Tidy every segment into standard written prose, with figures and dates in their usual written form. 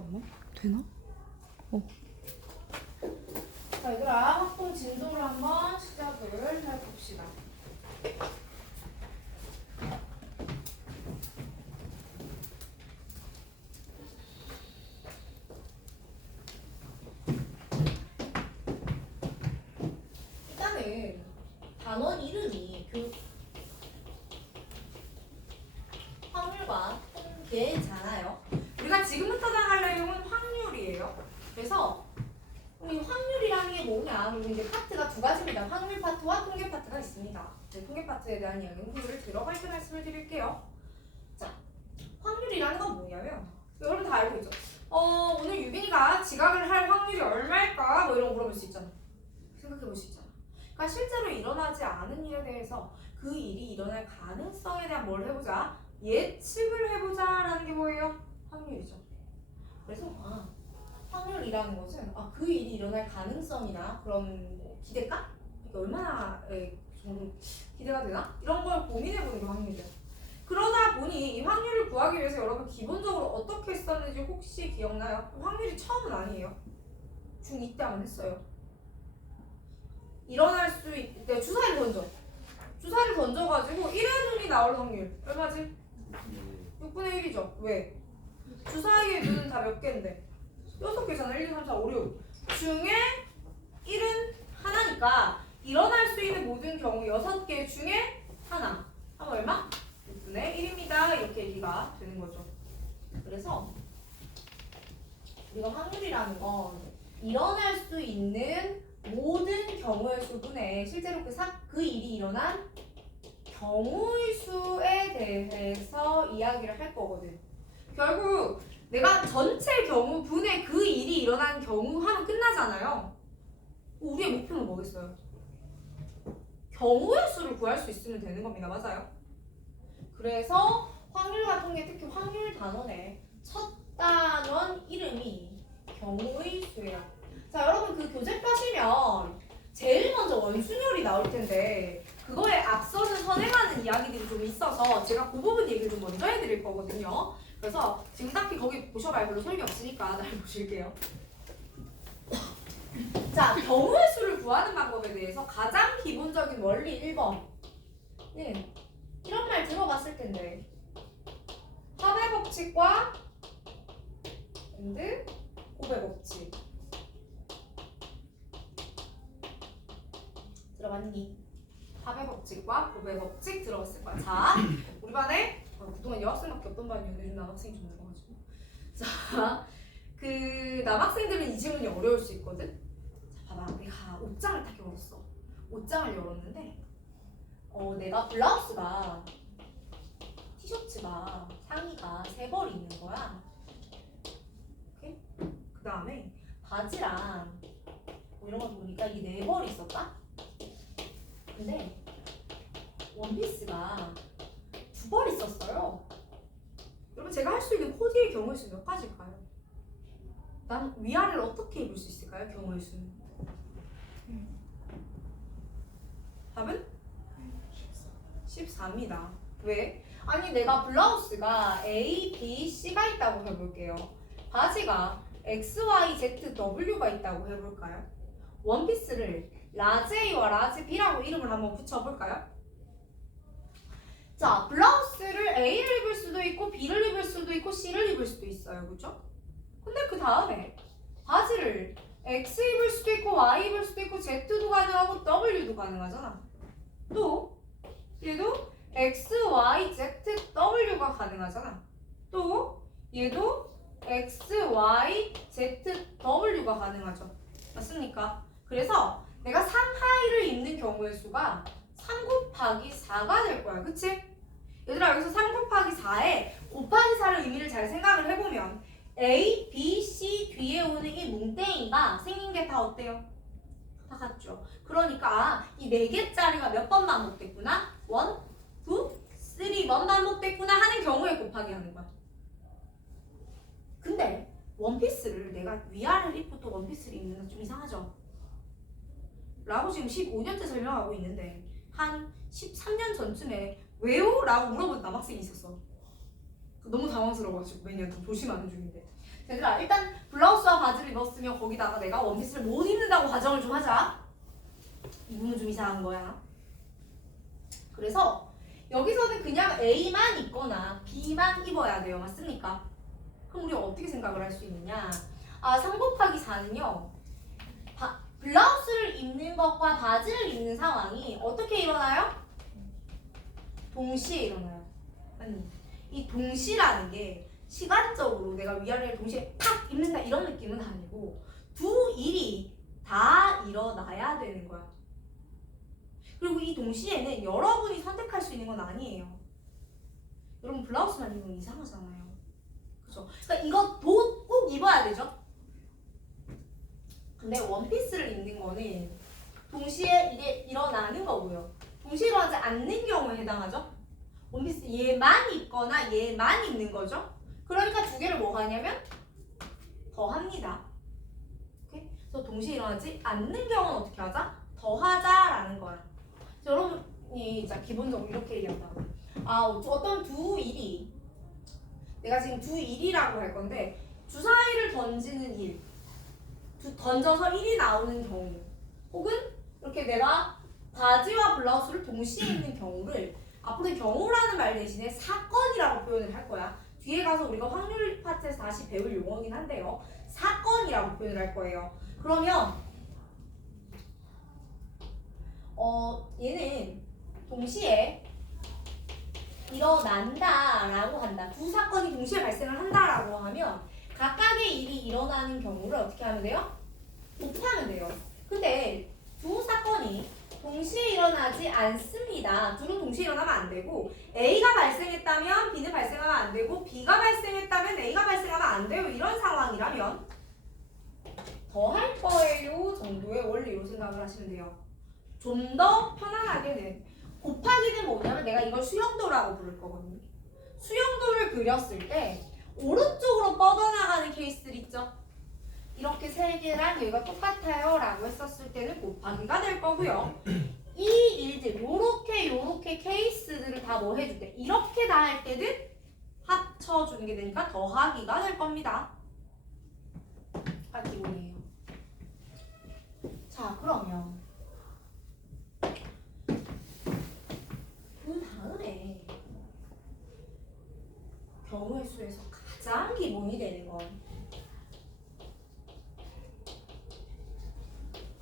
잠깐만. 되나? 자, 얘들아, 확동 진도를 한번 시작을 해봅시다. 일단은 단원 이름이 확률과 통계잖아요. 우리가 지금부터 나갈 내용은 확률이에요. 그래서 이 확률이라는 게 뭐냐? 그리고 이제 파트가 두 가지입니다. 확률 파트와 통계 파트가 있습니다. 네, 통계 파트에 대한 이야기는 후를 들어갈 때 말씀을 드릴게요. 자, 확률이라는 건 뭐냐면 여러분 다 알고 있죠? 오늘 유빈이가 지각을 할 확률이 얼마일까? 뭐 이런 거 물어볼 수 있잖아. 생각해 볼 수 있잖아. 그러니까 실제로 일어나지 않은 일에 대해서 그 일이 일어날 가능성에 대한 뭘 해보자? 예측을 해보자라는 게 뭐예요? 확률이죠. 그래서 확률이라는 것은 그 일이 일어날 가능성이나 그런 뭐 기대가? 이게 얼마나 정도 기대가 되나? 이런 걸 고민해보는 게 확률이죠. 그러다 보니 이 확률을 구하기 위해서 여러분 기본적으로 어떻게 했었는지 혹시 기억나요? 확률이 처음은 아니에요. 중2 때 한번 했어요. 일어날 수 있대. 주사위를 던져. 주사위를 던져가지고 1의 눈이 나올 확률 얼마지? 6분의 1이죠. 왜? 주사위의 눈은 다 몇 개인데? 6개잖아. 1, 2, 3, 4, 5, 6 중에 1은 하나니까 일어날 수 있는 모든 경우 6개 중에 하나 하면 얼마? 6분의 1입니다. 이렇게 얘기가 되는 거죠. 그래서 우리가 확률이라는 건 일어날 수 있는 모든 경우의 수분에 실제로 그 일이 일어난 경우의 수에 대해서 이야기를 할 거거든. 결국 내가 전체 경우 분의 그 일이 일어난 경우 하면 끝나잖아요. 우리의 목표는 뭐겠어요? 경우의 수를 구할 수 있으면 되는 겁니다. 맞아요? 그래서 확률과 통계, 특히 확률 단원의 첫 단원 이름이 경우의 수예요. 자, 여러분 그 교재 펴시면 제일 먼저 원순열이 나올 텐데 그거에 앞서는 선행하는 이야기들이 좀 있어서 제가 그 부분 얘기를 좀 먼저 해드릴 거거든요. 그래서 지금 딱히 거기 보셔봐야 별로 소용이 없으니까 날 보실게요. 자, 경우의 수를 구하는 방법에 대해서 가장 기본적인 원리 1번은 이런 말 들어봤을 텐데 합의 법칙과 곱의 법칙 들어봤니? 합의 법칙과 곱의 법칙 들어봤을 거야. 자, 우리 반에 그동안 여학생밖에 없던 반이었는데 요즘 남학생이 좀 늘어가지고 자, 그 남학생들은 이 질문이 어려울 수 있거든. 자, 봐봐. 내가 옷장을 딱 열었어. 옷장을 열었는데 내가 블라우스가 티셔츠가 상의가 3벌이 있는 거야. 오케이? 그 다음에 바지랑 뭐 이런 거 보니까 이게 4벌이 있었다? 근데 원피스가 2벌 있었어요. 여러분 제가 할 수 있는 코디의 경우의 수 몇 가지일까요? 난 위아래를 어떻게 입을 수 있을까요? 경우의 수는 답은? 14입니다. 왜? 아니 내가 블라우스가 A, B, C가 있다고 해볼게요. 바지가 X, Y, Z, W가 있다고 해볼까요? 원피스를 라지 A와 라지 B라고 이름을 한번 붙여볼까요? 자, 블라우스를 A를 입을 수도 있고 B를 입을 수도 있고 C를 입을 수도 있어요. 그렇죠? 근데 그 다음에 바지를 X 입을 수도 있고 Y 입을 수도 있고 Z도 가능하고 W도 가능하잖아. 또 얘도 X, Y, Z, W가 가능하잖아. 또 얘도 X, Y, Z, W가 가능하죠. 맞습니까? 그래서 내가 상하이를 입는 경우의 수가 3 곱하기 4가 될 거야. 그치? 얘들아 여기서 3 곱하기 4에 곱하기 4를 의미를 잘 생각을 해보면 A, B, C 뒤에 오는 이 뭉땡이가 생긴 게 다 어때요? 다 같죠. 그러니까 이 4개짜리가 몇 번 반복됐구나? 1, 2, 3번 반복됐구나 하는 경우에 곱하기 하는 거야. 근데 원피스를 내가 위아래를 입고 또 원피스를 입는 건 좀 이상하죠? 라고 지금 15년째 설명하고 있는데 한 13년 전쯤에 왜요? 라고 물어본 남학생이 있었어. 너무 당황스러워가지고 매년 좀 조심하는 중인데 얘들아 일단 블라우스와 바지를 입었으면 거기다가 내가 원피스를 못 입는다고 가정을 좀 하자. 이 부분 좀 이상한 거야. 그래서 여기서는 그냥 A만 입거나 B만 입어야 돼요. 맞습니까? 그럼 우리가 어떻게 생각을 할 수 있느냐? 3 곱하기 4는요. 블라우스를 입는 것과 바지를 입는 상황이 어떻게 일어나요? 동시에 일어나요. 아니, 이 동시라는 게 시간적으로 내가 위아래를 동시에 탁 입는다 이런 느낌은 아니고 두 일이 다 일어나야 되는 거야. 그리고 이 동시에는 여러분이 선택할 수 있는 건 아니에요. 여러분 블라우스만 입으면 이상하잖아요. 그죠? 그러니까 이것도 꼭 입어야 되죠. 근데 원피스를 입는 거는 동시에 이게 일어나는 거고요. 동시에 일어나지 않는 경우에 해당하죠. 원피스 얘만 입거나 얘만 입는 거죠. 그러니까 두 개를 뭐 하냐면 더합니다. 오케이? 그래서 동시에 일어나지 않는 경우는 어떻게 하자? 더하자라는 거야. 여러분이 자 기본적으로 이렇게 얘기한다. 어떤 두 일이 내가 지금 두 일이라고 할 건데 주사위를 던지는 일, 던져서 1이 나오는 경우, 혹은 이렇게 내가 바지와 블라우스를 동시에 입는 경우를 앞으로 경우라는 말 대신에 사건이라고 표현을 할 거야. 뒤에 가서 우리가 확률 파트에서 다시 배울 용어긴 한데요. 사건이라고 표현을 할 거예요. 그러면 얘는 동시에 일어난다라고 한다. 두 사건이 동시에 발생을 한다라고 하면 각각의 일이 일어나는 경우를 어떻게 하면 돼요? 곱하면 돼요. 근데 두 사건이 동시에 일어나지 않습니다. 둘은 동시에 일어나면 안 되고 A가 발생했다면 B는 발생하면 안 되고 B가 발생했다면 A가 발생하면 안 돼요. 이런 상황이라면 더할 거예요 정도의 원리로 생각을 하시면 돼요. 좀 더 편안하게는 곱하기는 뭐냐면 내가 이걸 수영도라고 부를 거거든요. 수영도를 그렸을 때 오른쪽으로 뻗어나가는 케이스들 있죠? 이렇게 세 개랑 여기가 똑같아요 라고 했었을 때는 곱하기가 될 거고요. 이 일들 요렇게 케이스들을 다 뭐 해줄 때 이렇게 다 할 때는 합쳐주는 게 되니까 더하기가 될 겁니다. 기본이에요. 자 그러면 그 다음에 경우의 수에서 가장 기본이 되는 건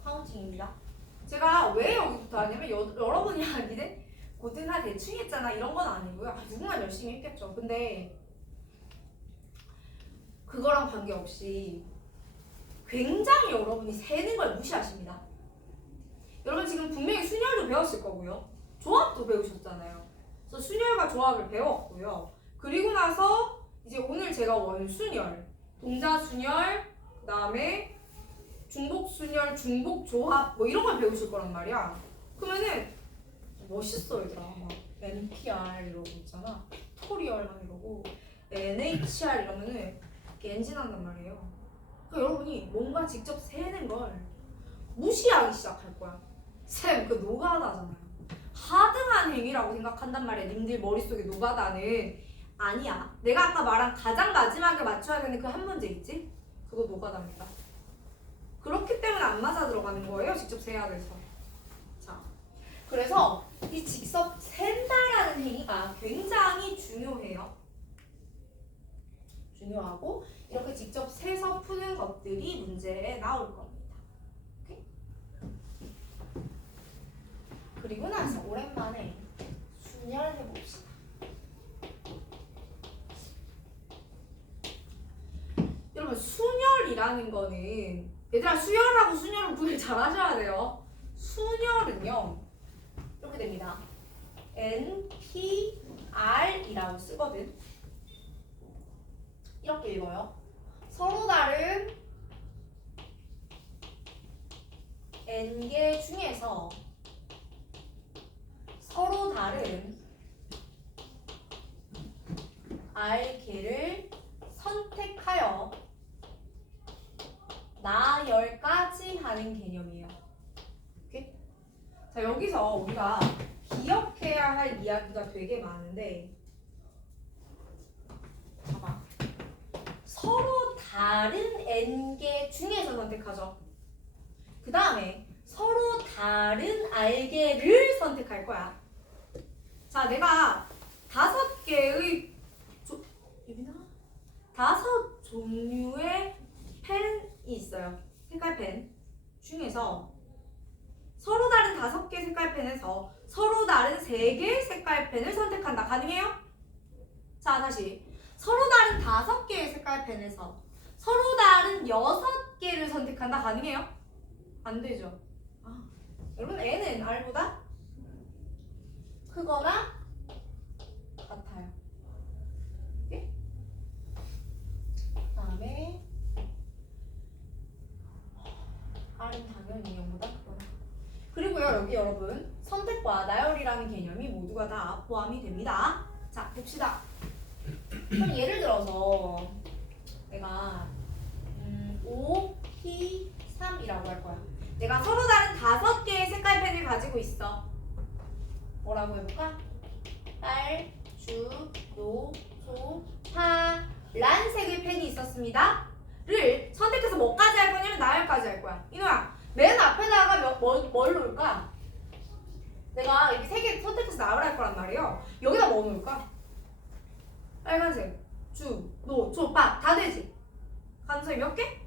카운팅입니다. 제가 왜 여기부터 하냐면 여러분이 하기는 고등하 대충 했잖아 이런 건 아니고요. 누군가 열심히 했겠죠. 근데 그거랑 관계없이 굉장히 여러분이 세는 걸 무시하십니다. 여러분 지금 분명히 순열도 배웠을 거고요. 조합도 배우셨잖아요. 그래서 순열과 조합을 배웠고요. 그리고 나서 이제 오늘 제가 원순열, 동자순열, 그 다음에 중복순열, 중복조합 뭐 이런 걸 배우실 거란 말이야. 그러면은 멋있어 얘들아. 막 NPR 이러고 있잖아. 픽토리얼 막 이러고 NHR 이러면은 겐진한단 말이에요. 그러니까 여러분이 뭔가 직접 세는 걸 무시하기 시작할 거야. 쌤, 그 노가다잖아요. 하등한 행위라고 생각한단 말이야. 님들 머릿속에 노가다는 아니야. 내가 아까 말한 가장 마지막에 맞춰야 되는 그 한 문제 있지? 그거 노가다입니다. 그렇기 때문에 안 맞아 들어가는 거예요. 직접 세야 돼서. 자, 그래서 이 직접 센다라는 행위가 굉장히 중요해요. 중요하고 이렇게 직접 세서 푸는 것들이 문제에 나올 겁니다. 오케이? 그리고 나서 오랜만에 순열해 봅시다. 여러분 순열이라는 거는 얘들아 수열하고 순열은 구분 잘 하셔야 돼요. 순열은요 이렇게 됩니다. NPR이라고 쓰거든. 이렇게 읽어요. 서로 다른 N개 중에서 서로 다른 R개를 선택하여 나열까지 하는 개념이에요. 오케이? 자 여기서 우리가 기억해야 할 이야기가 되게 많은데 봐봐. 서로 다른 n개 중에서 선택하죠. 그 다음에 서로 다른 알개를 선택할 거야. 자, 내가 5개의 다섯 종류의 펜이 있어요. 색깔 펜 중에서 서로 다른 5개 색깔 펜에서 서로 다른 3개의 색깔 펜을 선택한다. 가능해요? 자, 다시 서로 다른 5개의 색깔 펜에서 서로 다른 6개를 선택한다. 가능해요? 안 되죠. 여러분 N은 R보다 크거나 같아요. 오케이? 다음에 R은 당연히 0보다 크거나. 그리고요, 여기 여러분 선택과 나열이라는 개념이 모두가 다 포함이 됩니다. 자, 봅시다. 그럼 예를 들어서 내가 5, P, 3이라고 할 거야. 내가 서로 다른 5개의 색깔 펜을 가지고 있어. 뭐라고 해볼까? 빨, 주, 노, 소, 파, 란색의 펜이 있었습니다. 를 선택해서 뭐까지 할 거냐면 나열까지 할 거야. 이노야, 맨 앞에다가 뭘 놓을까? 내가 이렇게 3개 선택해서 나열할 거란 말이에요. 여기다 뭐 놓을까? 빨간색, 주, 노, 소, 파 다 되지? 가능성이 몇 개?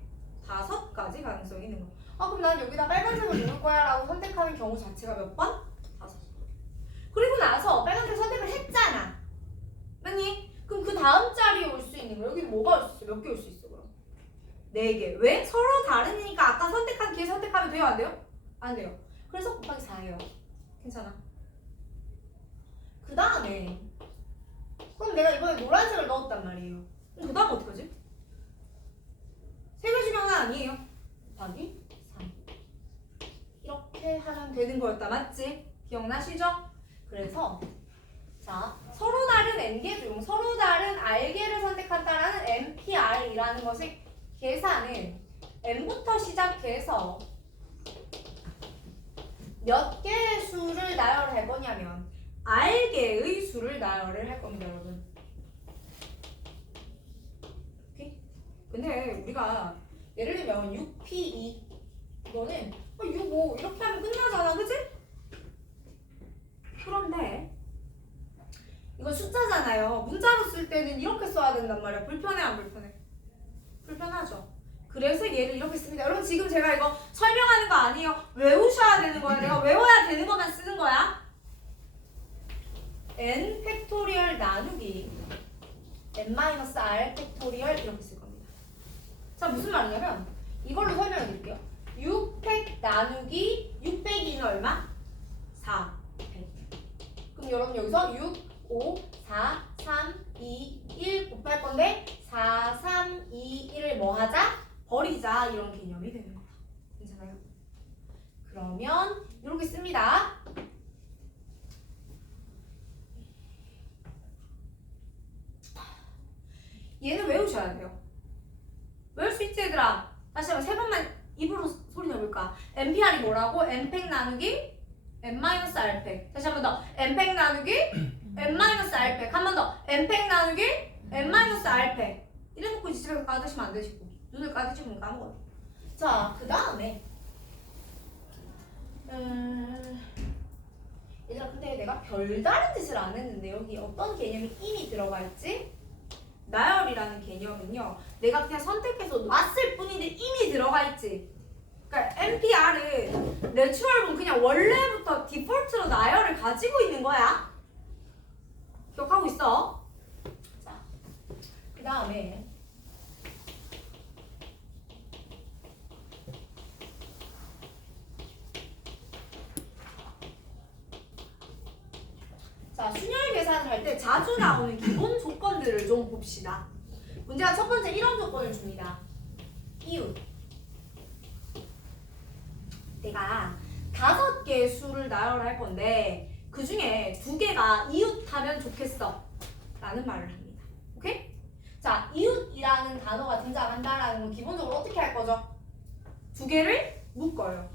5가지 가능성이 있는 거야. 그럼 난 여기다 빨간색을 놓을 거야 라고 선택하는 경우 자체가 몇 번? 5. 그리고 나서 빨간색 선택을 했잖아. 맞니? 그럼 그 다음 자리에 올 수 있는 거 여기 뭐가 올 수 있어? 몇 개 올 수 있어 그럼? 4개. 왜? 서로 다르니까 아까 선택한 기회 선택하면 돼요? 안 돼요? 안 돼요. 그래서 곱하기 4예요. 괜찮아. 그 다음에 그럼 내가 이번에 노란색을 넣었단 말이에요. 그럼 그 다음 어떡하지? 3개 중에 하나 아니에요? 곱하기 3. 이렇게 하면 되는 거였다. 맞지? 기억나시죠? 그래서 자, 서로 다른 n개 중 서로 다른 r개를 선택한다라는 NPR이라는 것의 계산은 n부터 시작해서 몇 개의 수를 나열할 거냐면 r개의 수를 나열을 할 겁니다, 여러분. 오케이? 근데 우리가 예를 들면 6P2 이거는 6, 5 이렇게 하면 끝나잖아, 그치? 그런데 이거 숫자잖아요. 문자로 쓸 때는 이렇게 써야 된단 말이야. 불편해 안 불편해? 불편하죠. 그래서 얘를 이렇게 씁니다. 여러분 지금 제가 이거 설명하는 거 아니에요. 외우셔야 되는 거야. 내가 외워야 되는 것만 쓰는 거야. n 팩토리얼 나누기 n-r 팩토리얼 이렇게 쓸 겁니다. 자, 무슨 말이냐면 이걸로 설명해 드릴게요. 6팩 나누기 6 빼기는 얼마? 4 100. 그럼 여러분 여기서 6 5, 4, 3, 2, 1 곱할 건데 4, 3, 2, 1을 뭐 하자? 버리자. 이런 개념이 되는 거다. 괜찮아요? 그러면 이렇게 씁니다. 얘는 외우셔야 돼요. 외울 수 있지 얘들아? 다시 한번 3번만 입으로 소리 내볼까? NPR이 뭐라고? n팩 나누기 n-r팩. 다시 한 번 더. n팩 나누기 n-r팩. 한 번 더. n팩 나누기 n-r팩. 이래놓고 이제 집에서 까드시면 안 되시고 눈을 까드시면 까먹어요. 자, 그 다음에 얘들아, 근데 내가 별다른 짓을 안 했는데 여기 어떤 개념이 이미 들어가 있지? 나열이라는 개념은요, 내가 그냥 선택해서 놨을 뿐인데 이미 들어가 있지. 그러니까 NPR은 내추럴은 그냥 원래부터 디폴트로 나열을 가지고 있는 거야. 기억하고 있어? 자, 그 다음에 자, 순열 계산을 할 때 자주 나오는 기본 조건들을 좀 봅시다. 문제가 첫 번째 이런 조건을 줍니다. 이웃. 내가 5개의 수를 나열할 건데 그 중에 2개가 이웃하면 좋겠어 라는 말을 합니다. 오케이? 자, 이웃이라는 단어가 등장한다라는 건 기본적으로 어떻게 할 거죠? 2개를 묶어요.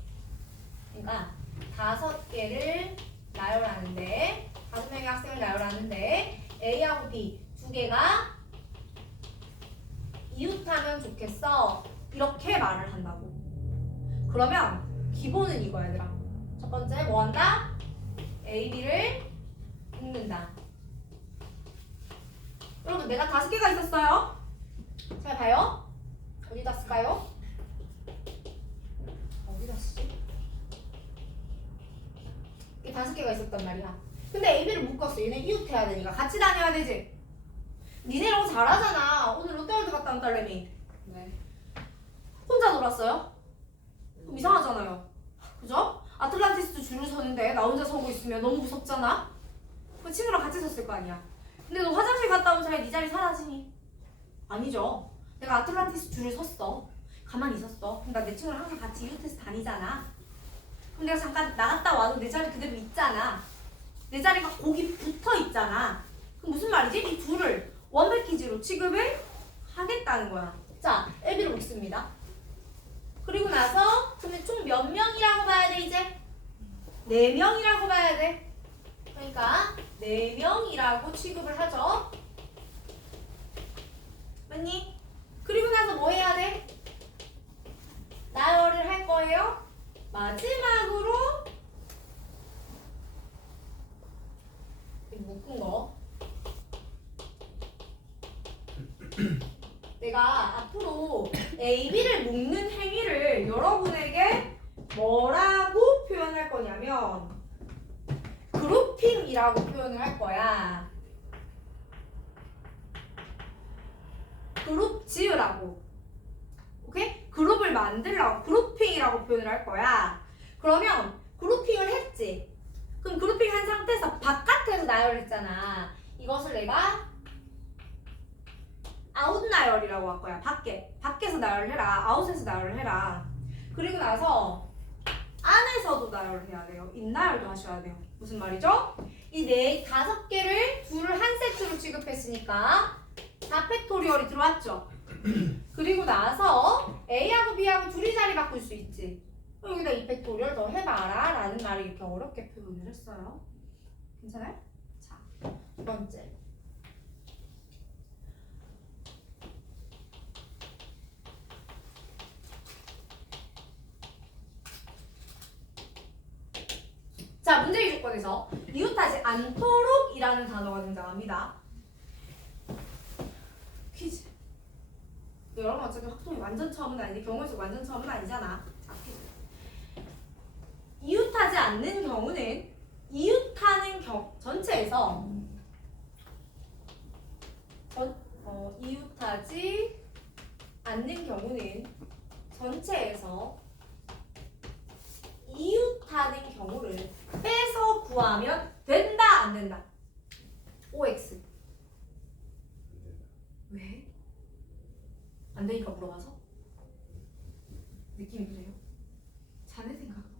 그러니까 5개를 나열하는데 5명의 학생을 나열하는데 A하고 B 2개가 이웃하면 좋겠어. 이렇게 말을 한다고. 그러면 기본은 이거 얘들아. 첫 번째 뭐 한다? A, B를 묶는다. 여러분 내가 5개가 있었어요. 잘 봐요. 어디다 쓸까요? 어디다 쓰지? 이게 5개가 있었단 말이야. 근데 A, B를 묶었어. 얘네 이웃해야 되니까 같이 다녀야 되지. 니네랑 잘하잖아. 오늘 롯데월드 갔다 온 딸내미. 네. 혼자 놀았어요? 그럼 이상하잖아요. 그죠? 아틀란티스도 줄을 서는데 나 혼자 서고 있으면 너무 무섭잖아? 그 친구랑 같이 섰을 거 아니야. 근데 너 화장실 갔다 오면 사이에 네 자리 사라지니? 아니죠. 내가 아틀란티스 줄을 섰어. 가만히 있었어. 그럼 나 내 친구랑 항상 같이 이웃해서 다니잖아. 그럼 내가 잠깐 나갔다 와도 내 자리 그대로 있잖아. 내 자리가 거기 붙어 있잖아. 그럼 무슨 말이지? 이 둘을 원패키지로 취급을 하겠다는 거야. 자, LB를 묶습니다. 그리고 나서 그러면 총 몇 명이라고 봐야 돼 이제? 4명이라고 봐야 돼. 그러니까 4명이라고 취급을 하죠. 맞니? 그리고 나서 뭐 해야 돼? 나열을 할 거예요. 마지막으로 이 묶은 거 내가 앞으로 A, B를 묶는 행위를 여러분에게 뭐라고 표현할 거냐면 그룹핑이라고 표현을 할 거야. 그룹 지으라고. 오케이? 그룹을 만들라고 그룹핑이라고 표현을 할 거야. 그러면 그룹핑을 했지. 그럼 그룹핑 한 상태에서 바깥에서 나열했잖아. 이것을 내가 아웃 나열이라고 할 거야. 밖에서 나열을 해라. 아웃에서 나열을 해라. 그리고 나서 안에서도 나열을 해야 돼요. 인나열도 하셔야 돼요. 무슨 말이죠? 이 5개를 둘을 한 세트로 취급했으니까 4팩토리얼이 들어왔죠. 그리고 나서 A하고 B하고 둘이 자리 바꿀 수 있지. 여기다 2팩토리얼 더 해봐라 라는 말을 이렇게 어렵게 표현을 했어요. 괜찮아요? 자, 2번째. 자, 문제의 조건에서 이웃하지 않도록 이라는 단어가 등장합니다. 퀴즈. 여러분 어차피 확통이 완전 처음은 아닌데 경우에서 완전 처음은 아니잖아. 자, 퀴즈. 이웃하지 않는 경우는 이웃하는 전체에서 이웃하지 않는 경우는 전체에서 이웃하는 경우를 빼서 구하면 된다 안 된다? OX. 왜? 안 되니까 물어봐서? 느낌이 그래요? 자네 생각은 어떨까?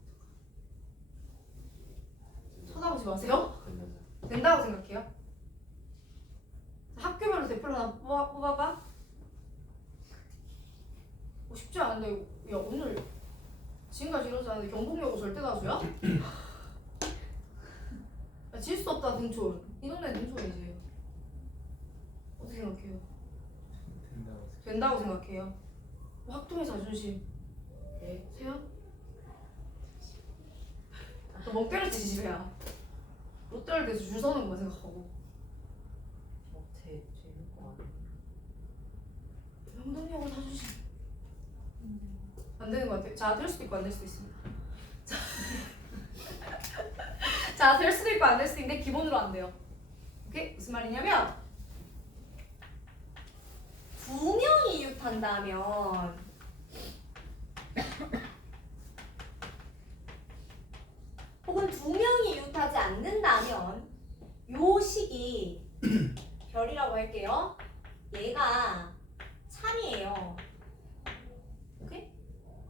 쳐다보지 마세요. 된다고 생각해요? 학교별로 대표를 하나 뽑아봐. 쉽지 않은데. 야, 오늘 지금까지 이러지 않았는데 경복여고 절대 다수야? 질 수 없다 등촌. 이 동네 등촌이지. 어떻게 생각해요? 된다고 생각해요. 학통의 자존심. 네. 세연? 너 멍 때렸지 집에야. 롯데월드에서 줄 서는 것만 생각하고. 재밌을 것 같아. 영동여고 자존심. 안 되는 것 같아요. 자, 될 수도 있고 안 될 수도 있습니다. 자, 될 수도 있고 안 될 수도 있는데 기본으로 안 돼요. 오케이? 무슨 말이냐면 2명이 이웃한다면 혹은 2명이 이웃하지 않는다면 요 식이 별이라고 할게요. 얘가 3이에요. 오케이?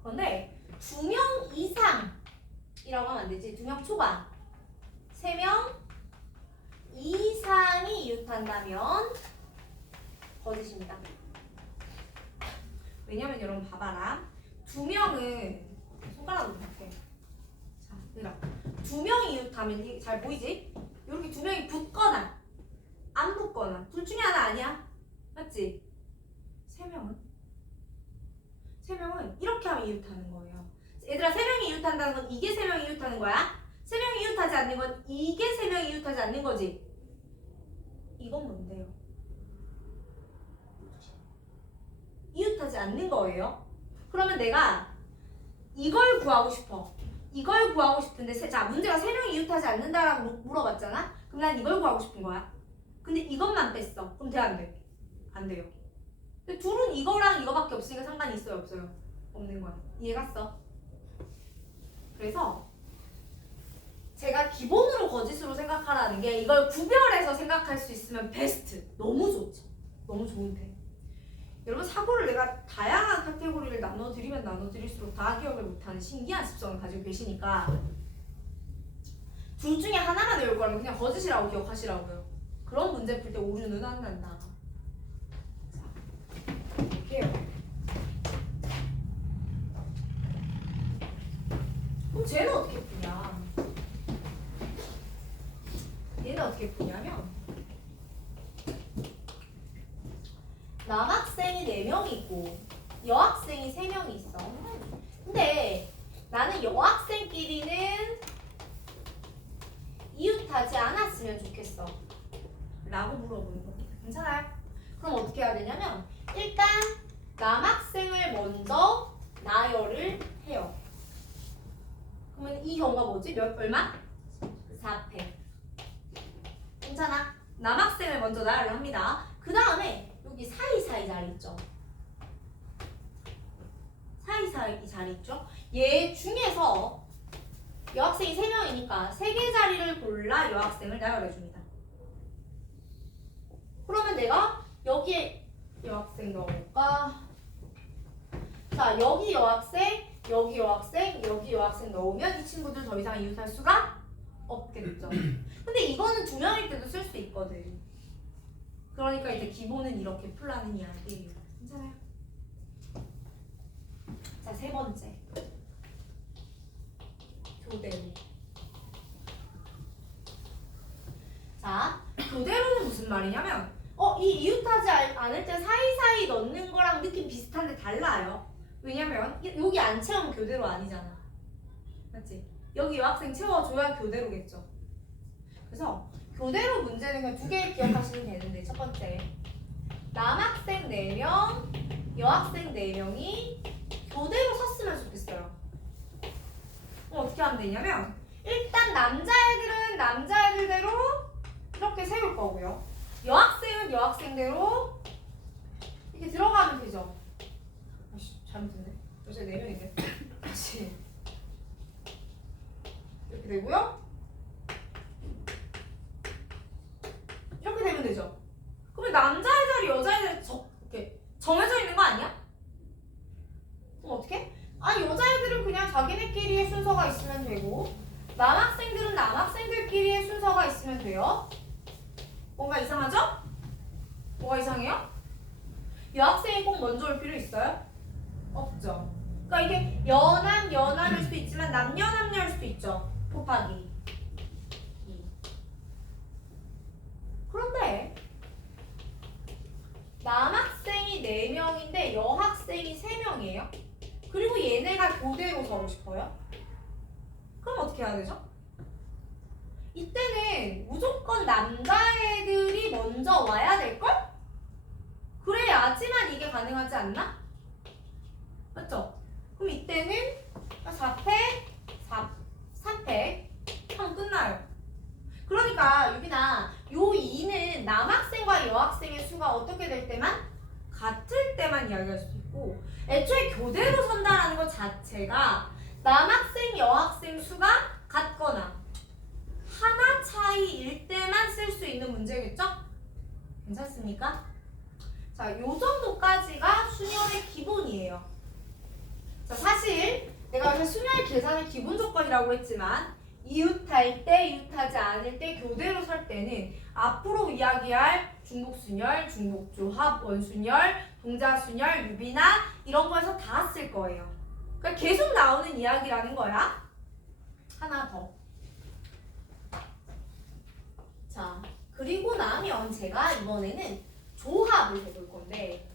그런데 2명 이상이라고 하면 안 되지. 2명 초과. 3명 이상이 이웃한다면 거짓입니다. 왜냐면 여러분 봐봐라. 2명은 손가락으로 이렇게. 자, 얘들아. 2명이 이웃하면 이게 잘 보이지? 이렇게 2명이 붙거나 안 붙거나 둘 중에 하나 아니야? 맞지? 3 세명은? 세명은 이렇게 하면 이웃하는 거예요. 얘들아, 3명이 이웃한다는 건 이게 3명이 이웃하는 거야? 3명이 이웃하지 않는 건 이게 3명이 이웃하지 않는 거지. 이건 뭔데요? 이웃하지 않는 거예요. 그러면 내가 이걸 구하고 싶어. 이걸 구하고 싶은데 자, 문제가 3명이 이웃하지 않는다라고 물어봤잖아? 그럼 난 이걸 구하고 싶은 거야. 근데 이것만 뺐어. 그럼 돼, 안 돼? 안 돼요. 근데 둘은 이거랑 이거밖에 없으니까 상관이 있어요, 없어요? 없는 거야. 이해갔어? 그래서 제가 기본으로 거짓으로 생각하라는 게 이걸 구별해서 생각할 수 있으면 베스트. 너무 좋죠. 너무 좋은데. 여러분, 사고를 내가 다양한 카테고리를 나눠드리면 나눠드릴수록 다 기억을 못하는 신기한 습성을 가지고 계시니까 둘 중에 하나만 외울 거라면 그냥 거짓이라고 기억하시라고요. 그런 문제 풀 때 오류는 안 난다. 자, 볼게요. 그럼 쟤는 어떻게 푸냐? 얘는 어떻게 푸냐면 남학생이 4명이 있고 여학생이 3명이 있어. 근데 나는 여학생끼리는 이웃하지 않았으면 좋겠어 라고 물어보는 거. 괜찮아요? 그럼 어떻게 해야 되냐면 일단 남학생을 먼저 나열을 해요. 그러면 이 경우가 뭐지? 얼마? 4패. 괜찮아? 남학생을 먼저 나열을 합니다. 그 다음에 여기 사이사이 자리 있죠? 사이사이 자리 있죠? 얘 중에서 여학생이 3명이니까 3개 자리를 골라 여학생을 나열해줍니다. 그러면 내가 여기에 여학생 넣어볼까? 자, 여기 여학생, 여기 여학생, 여기 여학생 넣으면 이 친구들 더 이상 이웃할 수가 없겠죠. 근데 이거는 2명일 때도 쓸 수 있거든. 그러니까 이제 기본은 이렇게 풀라는 이야기예요. 괜찮아요? 자, 3번째. 교대로. 자, 교대로는 무슨 말이냐면 이 이웃하지 않을 때 사이사이 넣는 거랑 느낌 비슷한데 달라요. 왜냐면 여기 안 채우면 교대로 아니잖아. 맞지? 여기 여학생 채워줘야 교대로겠죠. 그래서 교대로 문제는 그냥 2개 기억하시면 되는데, 첫 번째 남학생 4명, 여학생 4명이 교대로 섰으면 좋겠어요. 그럼 어떻게 하면 되냐면 일단 남자애들은 남자애들대로 이렇게 세울 거고요. 여학생은 여학생대로 이렇게 들어가면 되죠. 아씨, 잘못했네. 어제 4명인데. 다시 이렇게 되고요. 이렇게 되면 되죠. 그러면 남자의 자리, 여자의 자리 이렇게 정해져 있는 거 아니야? 그럼 어떻게? 아니, 여자애들은 그냥 자기네끼리의 순서가 있으면 되고 남학생들은 남학생들끼리의 순서가 있으면 돼요. 뭔가 이상하죠? 뭐가 이상해요? 여학생이 꼭 먼저 올 필요 있어요? 없죠. 그러니까 이게 여남일 수도 있지만 남녀일 수도 있죠. 곱하기 2. 그런데 남학생이 4명인데 여학생이 3명이에요. 그리고 얘네가 교대로 서고 싶어요. 그럼 어떻게 해야 되죠? 이때는 무조건 남자애들이 먼저 와야 될걸? 그래야지만 이게 가능하지 않나? 맞죠? 그럼 이때는 4패, 3패 하면 끝나요. 그러니까 여기나 요 2는 남학생과 여학생의 수가 어떻게 될 때만? 같을 때만 이야기할 수 있고, 애초에 교대로 선다라는 것 자체가 남학생, 여학생 수가 같거나 하나 차이일 때만 쓸 수 있는 문제겠죠? 괜찮습니까? 자, 요 정도까지가 순열의 기본이에요. 자, 사실 내가 여기서 순열 계산의 기본 조건이라고 했지만 이웃할 때, 이웃하지 않을 때, 교대로 설 때는 앞으로 이야기할 중복순열, 중복조합, 원순열, 동자순열, 유비나 이런 거에서 다 쓸 거예요. 그러니까 계속 나오는 이야기라는 거야. 하나 더. 자, 그리고 나면 제가 이번에는 조합을 해볼 건데,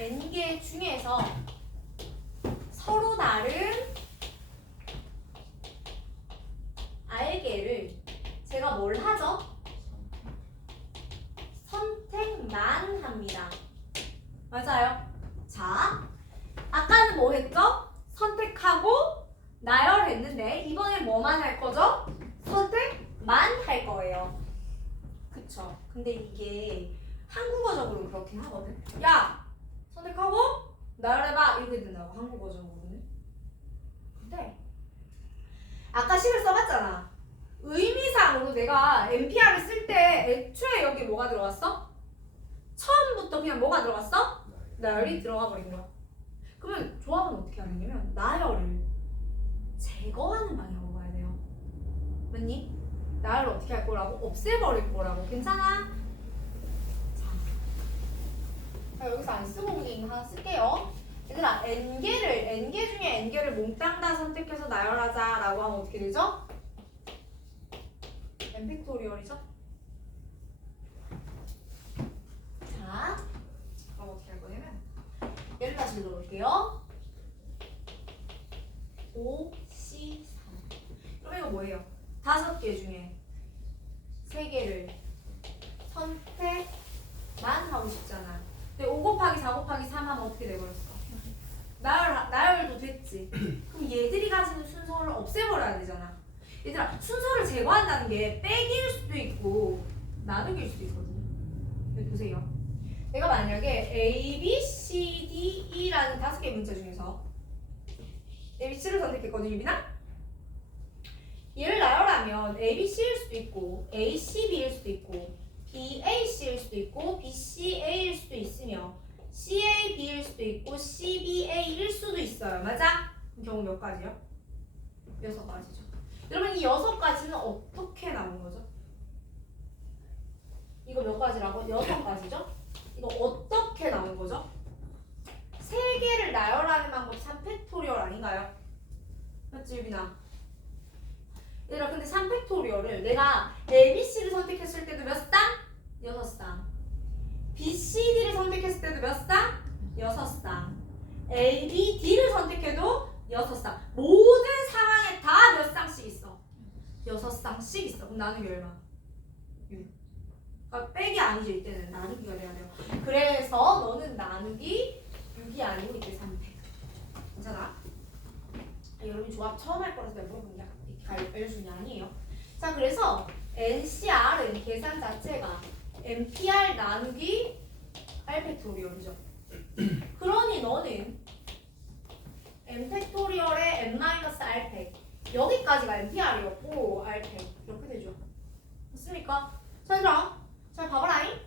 n개 중에서 서로 다른 r개를 제가 뭘 하죠? 선택만 합니다. 맞아요. 자, 아까는 뭐 했죠? 선택하고 나열했는데 이번엔 뭐만 할 거죠? 선택만 할 거예요. 그쵸? 근데 이게 한국어적으로 그렇긴 하거든. 야! 선택하고 나열해봐! 이렇게 된다고 한국어적으로는. 근데 아까 식을 써봤잖아. 의미상으로 내가 NPR을 쓸 때 애초에 여기 뭐가 들어갔어? 처음부터 그냥 뭐가 들어갔어? 나열이 들어가 버린 거야. 그러면 조합은 어떻게 하냐면 나열을 제거하는 방향으로 가야 돼요. 맞니? 나열을 어떻게 할 거라고? 없애버릴 거라고. 괜찮아? 자, 여기서 안 쓰고 그냥 하나 쓸게요. 얘들아, n개 중에 n개를 몽땅 다 선택해서 나열하자라고 하면 어떻게 되죠? n 팩토리얼이죠? 자, 그럼 어떻게 할 거냐면 얘를 다시 읽어볼게요. 5, C, 3. 그럼 이거 뭐예요? 5개 중에 3개를 선택만 하고 싶잖아. 근데 5 곱하기 4 곱하기 3 하면 어떻게 돼버렸어? 나열도 됐지. 그럼 얘들이 가지는 순서를 없애버려야 되잖아. 얘들아, 순서를 제거한다는 게 빼기일 수도 있고 나누기일 수도 있거든요. 여기 보세요. 내가 만약에 A, B, C, D, E라는 5개의 문자 중에서 A, B, C를 선택했거든요, 유빈아? 얘를 나열하면 A, B, C일 수도 있고 A, C, B일 수도 있고 B, A, C일 수도 있고 B, C, A일 수도 있으며 C, A, B일 수도 있고 C, B, A일 수도 있어요. 맞아? 경우 몇 가지요? 6가지죠. 여러분 이 6가지는 어떻게 나온 거죠? 이거 몇 가지라고? 6가지죠? 이거 어떻게 나온 거죠? 3개를 나열하는 방법 3팩토리얼 아닌가요? 맞지 유빈아? 얘들아 근데 3팩토리얼을 내가 A, B, C를 선택했을 때도 몇 쌍? 6쌍. B, C, D를 선택했을 때도 몇 쌍? 6쌍. A, B, D를 선택해도 6쌍. 모든 상황에 다 몇 쌍씩 있어? 6쌍씩 있어. 그럼 나누기 얼마? 6. 그러니까 빼기 아니죠. 이때는 나누기가 돼야 돼요. 그래서 너는 나누기 6이 아니고 이때 3팩. 괜찮아? 여러분이 조합 처음 할 거라서 내가 물어본 게 알려준 게 아니에요. 자, 그래서 NCR은 계산 자체가 NPR 나누기 R 팩토리얼이죠. 그러니 너는 N 팩토리얼의 N-R 팩 여기까지가 NPR이었고 R 팩 이렇게 되죠. 맞습니까? 자, 얘들아 잘 봐봐라잉.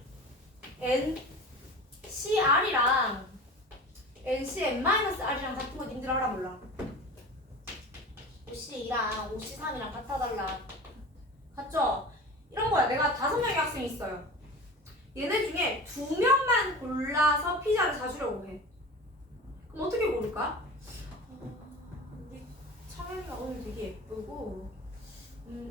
NCR이랑 NCN-R이랑 같은 거 님들 알아 몰라? OC2랑 OC3이랑 같아달라. 같죠? 이런 거야. 내가 5명의 학생이 있어요. 얘네 중에 2명만 골라서 피자를 사주려고 해. 그럼 어떻게 고를까? 우리 차영이가 오늘 되게 예쁘고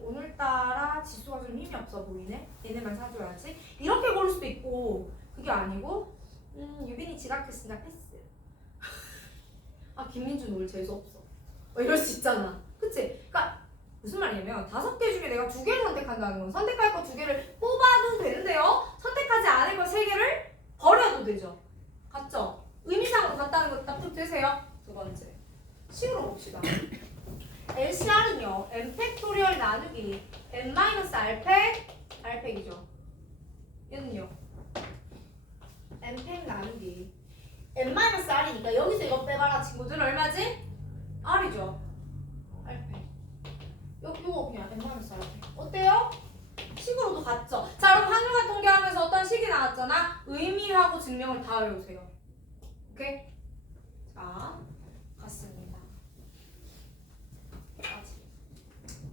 오늘따라 지수가 좀 힘이 없어 보이네? 얘네만 사줘야지. 이렇게 고를 수도 있고 그게 아니고 유빈이 지각했으니까 패스. 아 김민준 오늘 재수없어. 이럴 수 있잖아. 그치? 그러니까 무슨 말이냐면 5개 중에 내가 2개를 선택한다는 건 선택할 거 2개를 뽑아도 되는데요. 선택하지 않을 거 3개를 버려도 되죠. 같죠? 의미상으로 같다는 거 납득되세요? 2번째. 식으로 봅시다. LCR은요. N팩토리얼 나누기 N-R팩 R팩이죠. 얘는요. N팩 나누기 N-R이니까 여기서 이거 빼봐라 친구들 얼마지? R이죠. R팩. 요거 그냥 N-R팩. 어때요? 식으로도 같죠? 자, 여러분 확률과 통계하면서 어떤 식이 나왔잖아? 의미하고 증명을 다 외우세요. 오케이? 자, 같습니다.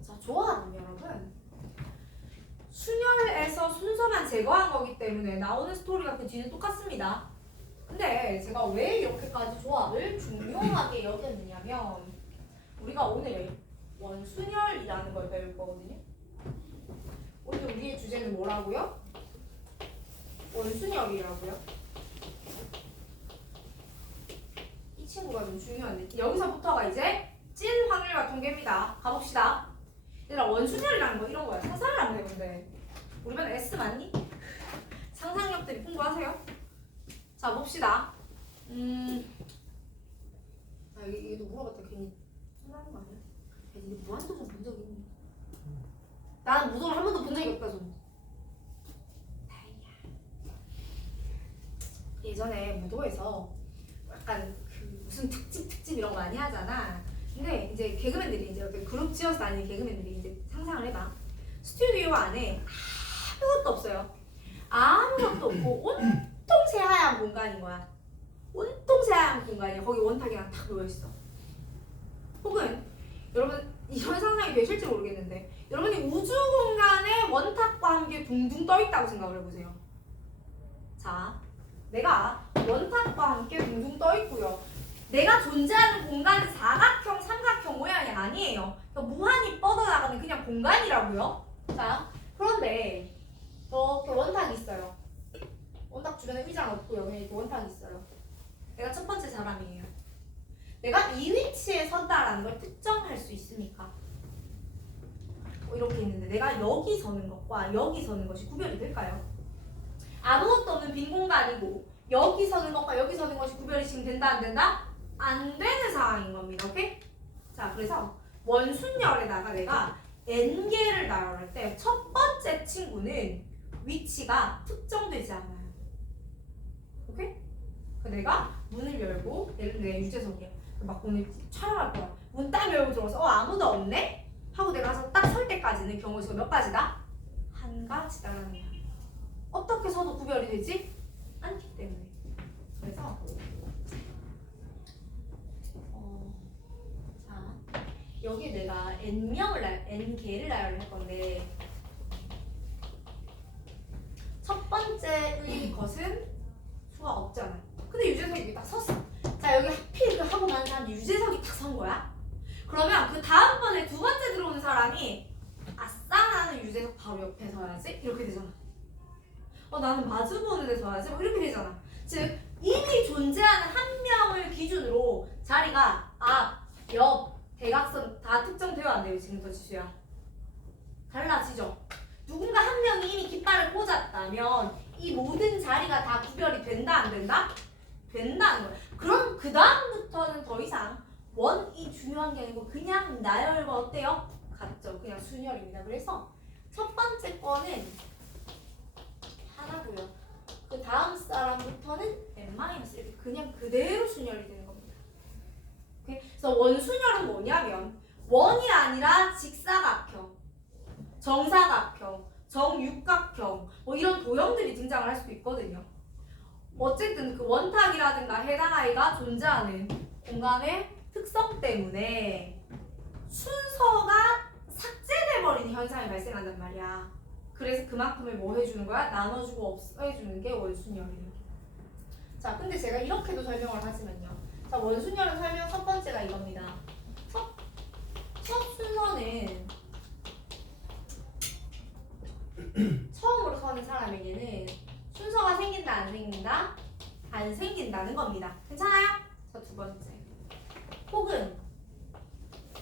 자, 조합은 여러분 순열에서 순서만 제거한 거기 때문에 나오는 스토리가 그 뒤는 똑같습니다. 근데 제가 왜 이렇게까지 조합을 중요하게 여겼느냐면 우리가 오늘 원순열이라는 걸 배울 거거든요. 오늘 우리의 주제는 뭐라고요? 원순열이라고요. 친구가 좀 중요한데 여기서부터가 이제 찐 확률과 통계입니다. 가봅시다. 얘들아 원순열이라는 거 이런 거야. 상상을 하면 되는데 우리 반에 S 맞니? 상상력들이 풍부하세요? 자 봅시다. 아 얘도 물어봤다 괜히 혼나는 거 아니야? 야 근데 무한도전 본 적 있니? 나는 무도를 한 번도 본 적이 없다 좀. 다행이야. 예전에 무도에서 약간 그 무슨 특집 이런 거 많이 하잖아. 근데 이제 개그맨들이 이제 이렇게 그룹 지어서 다니는 개그맨들이 이제 상상을 해봐. 스튜디오 안에 아무것도 없어요. 아무것도 없고 온통 새하얀 공간인 거야. 온통 새하얀 공간이야. 거기 원탁이랑 탁 놓여있어. 혹은 여러분 이런 상상이 되실지 모르겠는데 여러분이 우주 공간에 원탁과 함께 둥둥 떠있다고 생각을 해보세요. 자, 내가 원탁과 함께 둥둥 떠있고요. 내가 존재하는 공간은 사각형, 삼각형 모양이 아니에요. 그러니까 무한히 뻗어나가는 그냥 공간이라고요. 자, 그런데 이렇게 원탁이 있어요. 원탁 주변에 의자가 없고요. 그냥 이렇게 원탁이 있어요. 내가 첫 번째 사람이에요. 내가 이 위치에 선다라는 걸 특정할 수 있습니까? 이렇게 있는데 내가 여기 서는 것과 여기 서는 것이 구별이 될까요? 아무것도 없는 빈 공간이고 여기 서는 것과 여기 서는 것이 구별이 지금 된다 안 된다? 안 되는 상황인 겁니다. 오케이? 자 그래서 원순열에다가 내가 n개를 나열할 때 첫 번째 친구는 위치가 특정되지 않아요. 오케이? 내가 문을 열고 예를 들어 내가 유재석이야. 막 오늘 촬영할 거야. 문 딱 열고 들어와서 아무도 없네? 하고 내가 가서 딱 설 때까지는 경우 수가 몇 가지다? 한 가지다라는 거야. 어떻게 서도 구별이 되지? 않기 때문에. 그래서 자 여기 내가 n개를 나열할 건데 첫 번째의 것은 수가 없잖아. 근데 유재석이 여기 딱 섰어. 자 여기 하필 그 하고 난 사람 유재석이 딱 선 거야. 그러면 그 다음번에 두 번째 들어오는 사람이 아싸 나는 유재석 바로 옆에 서야지 이렇게 되잖아. 나는 마주보는 데 서야지 뭐 이렇게 되잖아. 즉 이미 존재하는 한 명을 기준으로 자리가 앞, 옆, 대각선 다 특정되어 안 돼요. 지금부터 지수야. 달라지죠. 누군가 한 명이 이미 깃발을 꽂았다면 이 모든 자리가 다 구별이 된다 안 된다? 된다는 거야. 그럼 그 다음부터는 더 이상 원이 중요한 게 아니고 그냥 나열과 어때요? 같죠. 그냥 순열입니다. 그래서 첫 번째 거는 하나고요. 그 다음 사람부터는 n-1 그냥 그대로 순열이 되는 겁니다. 오케이? 그래서 원순열은 뭐냐면 원이 아니라 직사각형, 정사각형, 정육각형 뭐 이런 도형들이 등장을 할 수도 있거든요. 어쨌든 그 원탁이라든가 해당 아이가 존재하는 공간의 특성 때문에 순서가 삭제돼버리는 현상이 발생한단 말이야. 그래서 그만큼을 뭐 해주는 거야? 나눠주고 없애주는 게 원순열이에요. 자, 근데 제가 이렇게도 설명을 하지만요. 자, 원순열은 설명 첫 번째가 이겁니다. 첫 순서는 처음으로 서는 사람에게는 순서가 생긴다 안 생긴다? 안 생긴다는 겁니다. 괜찮아요? 자, 두 번째. 혹은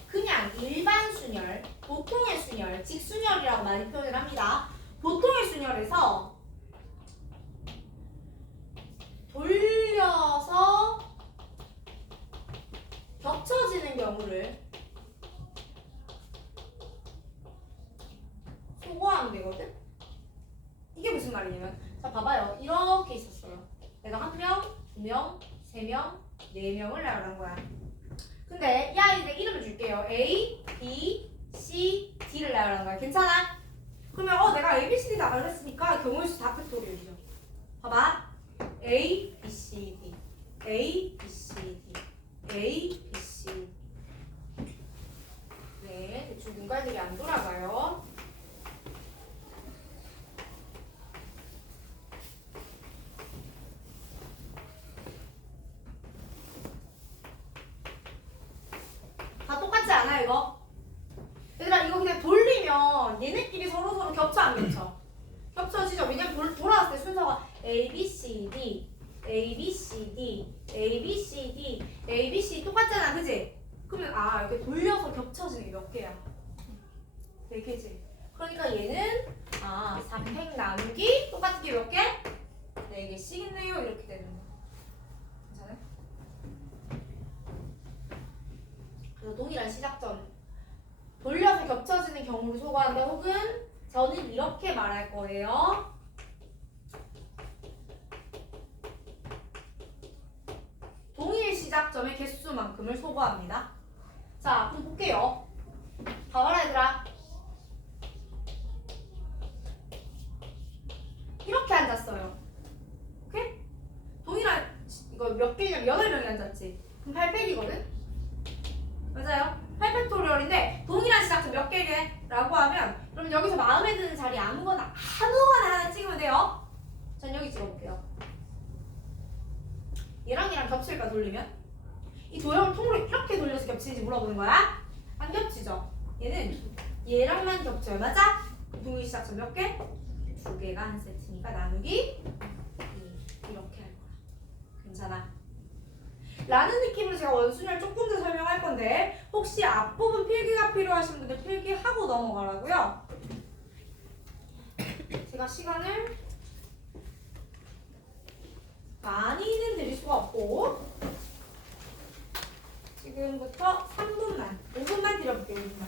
그냥 일반 순열, 보통의 순열, 직순열이라고 많이 표현을 합니다. 보통의 순열에서 돌려서 겹쳐지는 경우를 소거하면 되거든? 이게 무슨 말이냐면 자 봐봐요. 이렇게 있었어요. 내가 한 명, 두 명, 세 명, 네 명을 나열한 거야. 근데 이 아이들 이름을 줄게요. A, B, C, D를 나열한 거야. 괜찮아? 그러면 내가 A, B, C, D 나열했으니까 경우의 수 다 팩토리얼이죠. 봐봐. A, B, C, D A, B, C, D A, B, C, D 네, 대충 눈깔들이 안 돌아가요. 다 똑같지 않아 이거? 얘들아 이거 그냥 돌리면 얘네끼리 서로서로 겹쳐 안 겹쳐? 겹쳐지죠. 왜냐면 돌아왔을 때 순서가 A, B, C, D A, B, C, D A, B, C, D. A, B, C 똑같잖아, 그지? 그러면 이렇게 돌려서 겹쳐지는 게 몇 개야? 4개지. 그러니까 얘는 3팩 나누기 똑같은 게 몇 개? 4개씩 있네요. 이렇게 되는 거. 괜찮아요? 그래서 동일한 시작점. 돌려서 겹쳐지는 경우를 소거한다. 혹은 저는 이렇게 말할 거예요. 동일 시작점의 개수만큼을 소거합니다. 자, 그럼 볼게요. 봐봐라 얘들아. 이렇게 앉았어요. 오케이? 동일한 이거 몇 개냐면 8명이 앉았지. 그럼 8팩이거든? 맞아요. 8팩토리얼인데 동일한 시작점 몇 개라고 하면 그럼 여기서 마음에 드는 자리 아무거나 하나 찍으면 돼요. 전 여기 찍어볼게요. 얘랑 얘랑 겹칠까 돌리면? 이 도형을 통으로 이렇게 돌려서 겹치는지 물어보는 거야? 안 겹치죠? 얘는 얘랑만 겹쳐요. 맞아? 동일 시작점 몇 개? 2개가 한 세트니까 나누기 2 이렇게 할 거야. 괜찮아? 라는 느낌으로 제가 원순위를 조금 더 설명할 건데 혹시 앞부분 필기가 필요하신 분들 필기하고 넘어가라고요. 제가 시간을 많이는 드릴 수가 없고 지금부터 3분만, 5분만 드려볼게요. 5분만.